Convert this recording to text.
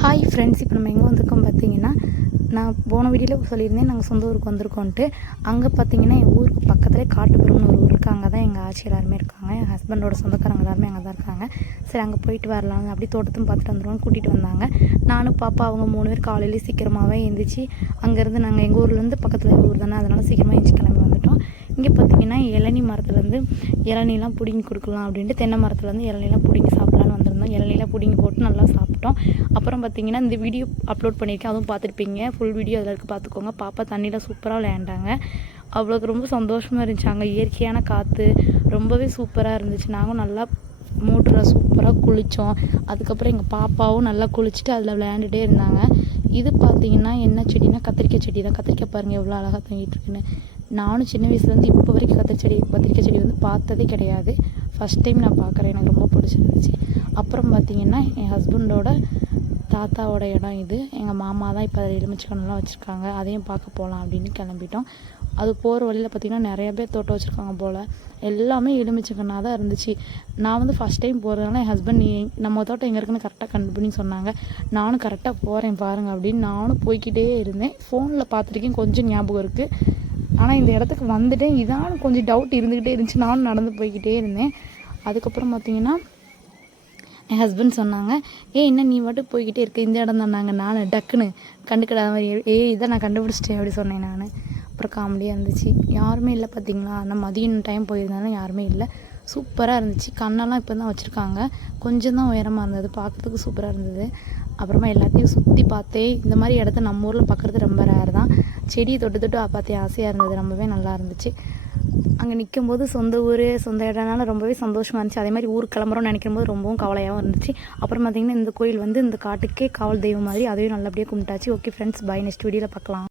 Hi friends இப்போ நம்ம எங்கே வந்திருக்கோம் பார்த்தீங்கன்னா நான் போன வீடியோவில் சொல்லியிருந்தேன் நாங்கள் சொந்த ஊருக்கு வந்திருக்கோன்ட்டு அங்கே பார்த்தீங்கன்னா எங்கள் ஊருக்கு பக்கத்துலேயே காட்டுப்புறம்னு ஒரு ஊர் இருக்குது அங்கே தான் எங்கள் ஆட்சி எல்லாருமே இருக்காங்க. என் ஹஸ்பண்டோட சொந்தக்காரங்க எல்லாருமே அங்கே தான் இருக்காங்க. சரி அங்கே போயிட்டு வரலாம். அப்படி தோட்டத்தும் பார்த்துட்டு வந்துடுவோம் கூட்டிகிட்டு வந்தாங்க. நானும் பாப்பா அவங்க மூணு பேர் காலையிலேயே சீக்கிரமாகவே எழுந்திரிச்சு அங்கேருந்து நாங்கள் எங்கள் ஊர்லேருந்து பக்கத்தில் ஊர் தானே அதனால் சீக்கிரமாக எழுந்திரிச்சு கிளம்பி வந்துட்டோம். இங்கே பார்த்தீங்கன்னா இளநி மரத்துலேருந்து இளநிலாம் பிடுங்கி கொடுக்கலாம் அப்படின்ட்டு தென்னை மரத்துலேருந்து இளநிலாம் பிடுங்கி சாப்பிட்லான்னு வந்திருந்தோம். இளநிலாம் பிடிங்கி போட்டு நல்லா சாப்பிட்டோம். அப்புறம் பார்த்தீங்கன்னா இந்த வீடியோ அப்லோட் பண்ணியிருக்கேன். அதுவும் பார்த்துருப்பீங்க ஃபுல் வீடியோ அதில் இருக்குது பார்த்துக்கோங்க பாப்பா தண்ணியில் சூப்பராக விளையாண்டாங்க. அவ்வளோக்கு ரொம்ப சந்தோஷமாக இருந்துச்சு. அங்கே இயற்கையான காற்று ரொம்பவே சூப்பராக இருந்துச்சு. நாங்களும் நல்லா மோட்டரில் சூப்பராக குளித்தோம் அதுக்கப்புறம் எங்கள் பாப்பாவும் நல்லா குளிச்சுட்டு அதில் விளையாண்டுட்டே இருந்தாங்க. இது பார்த்தீங்கன்னா என்ன செடினா கத்திரிக்காய் செடி தான். கத்திரிக்காய் பாருங்கள் எவ்வளோ அழகாக தங்கிட்டு இருக்குன்னு. நானும் சின்ன வயசுலேருந்து இப்போ வரைக்கும் கத்திரி செடி கத்திரிக்காய் செடி வந்து பார்த்ததே கிடையாது. ஃபஸ்ட் டைம் நான் பார்க்குறேன் எனக்கு ரொம்ப பிடிச்சிருந்துச்சு. அப்புறம் பார்த்தீங்கன்னா என் ஹஸ்பண்டோட தாத்தாவோட இடம் இது. எங்கள் மாமா தான் இப்போ அதை எலுமிச்சக்கண்ணெலாம் வச்சுருக்காங்க. அதையும் பார்க்க போகலாம் அப்படின்னு கிளம்பிட்டோம். அது போகிற வழியில் பார்த்திங்கன்னா நிறைய பேர் தோட்டம் வச்சுருக்காங்க போல். எல்லாமே எலுமிச்சக்கண்ணாக தான் இருந்துச்சு. நான் வந்து ஃபஸ்ட் டைம் போகிறதுனால என் ஹஸ்பண்ட் நீ நம்ம தோட்டம் எங்கே இருக்குன்னு கரெக்டாக கண்டுபிடி சொன்னாங்க. நானும் கரெக்டாக போகிறேன் பாருங்கள் அப்படின்னு நானும் போய்க்கிட்டே இருந்தேன். ஃபோனில் பார்த்துருக்கேன் கொஞ்சம் ஞாபகம் இருக்குது ஆனால் இந்த இடத்துக்கு வந்துட்டேன். இதான கொஞ்சம் டவுட் இருந்துக்கிட்டே இருந்துச்சு. நானும் நடந்து போய்கிட்டே இருந்தேன். அதுக்கப்புறம் பார்த்தீங்கன்னா என் ஹஸ்பண்ட் சொன்னாங்க ஏ என்ன நீ மட்டும் போய்கிட்டே இருக்க? இந்த இடம் தானாங்க நான் டக்குன்னு கண்டுக்கிடாத மாதிரி ஏ இதை நான் கண்டுபிடிச்சிட்டேன் அப்படி சொன்னேன் நான். அப்புறம் காமெடியாக இருந்துச்சு. யாருமே இல்லை பார்த்தீங்களா? நான் மதியம் டைம் போயிருந்தாலும் யாருமே இல்லை. சூப்பராக இருந்துச்சு. கண்ணெல்லாம் இப்போ தான் வச்சுருக்காங்க. கொஞ்சம் தான் உயரமாக இருந்தது. பார்க்குறதுக்கு சூப்பராக இருந்தது. அப்புறமா எல்லாத்தையும் சுற்றி பார்த்தே இந்த மாதிரி இடத்த நம்ம ஊரில் பார்க்குறது ரொம்ப ரேர் தான். செடியை தொட்டு தொட்டு பார்த்தே ஆசையாக இருந்தது. ரொம்பவே நல்லா இருந்துச்சு. அங்கே நிற்கும் போது சொந்த ஊர் சொந்த இடம்னால ரொம்பவே சந்தோஷமாக இருந்துச்சு. அதே மாதிரி ஊர் கிளம்புறோம்னு நினைக்கும் போது ரொம்பவும் கவலையாகவும் இருந்துச்சு. அப்புறம் பார்த்திங்கன்னா இந்த கோயில் வந்து இந்த காட்டுக்கே காவல் தெய்வம் மாதிரி அதையும் நல்லபடியாக கும்பிட்டாச்சு. ஓகே ஃப்ரெண்ட்ஸ் பை நெக்ஸ்ட் வீடியோவில் பார்க்கலாம்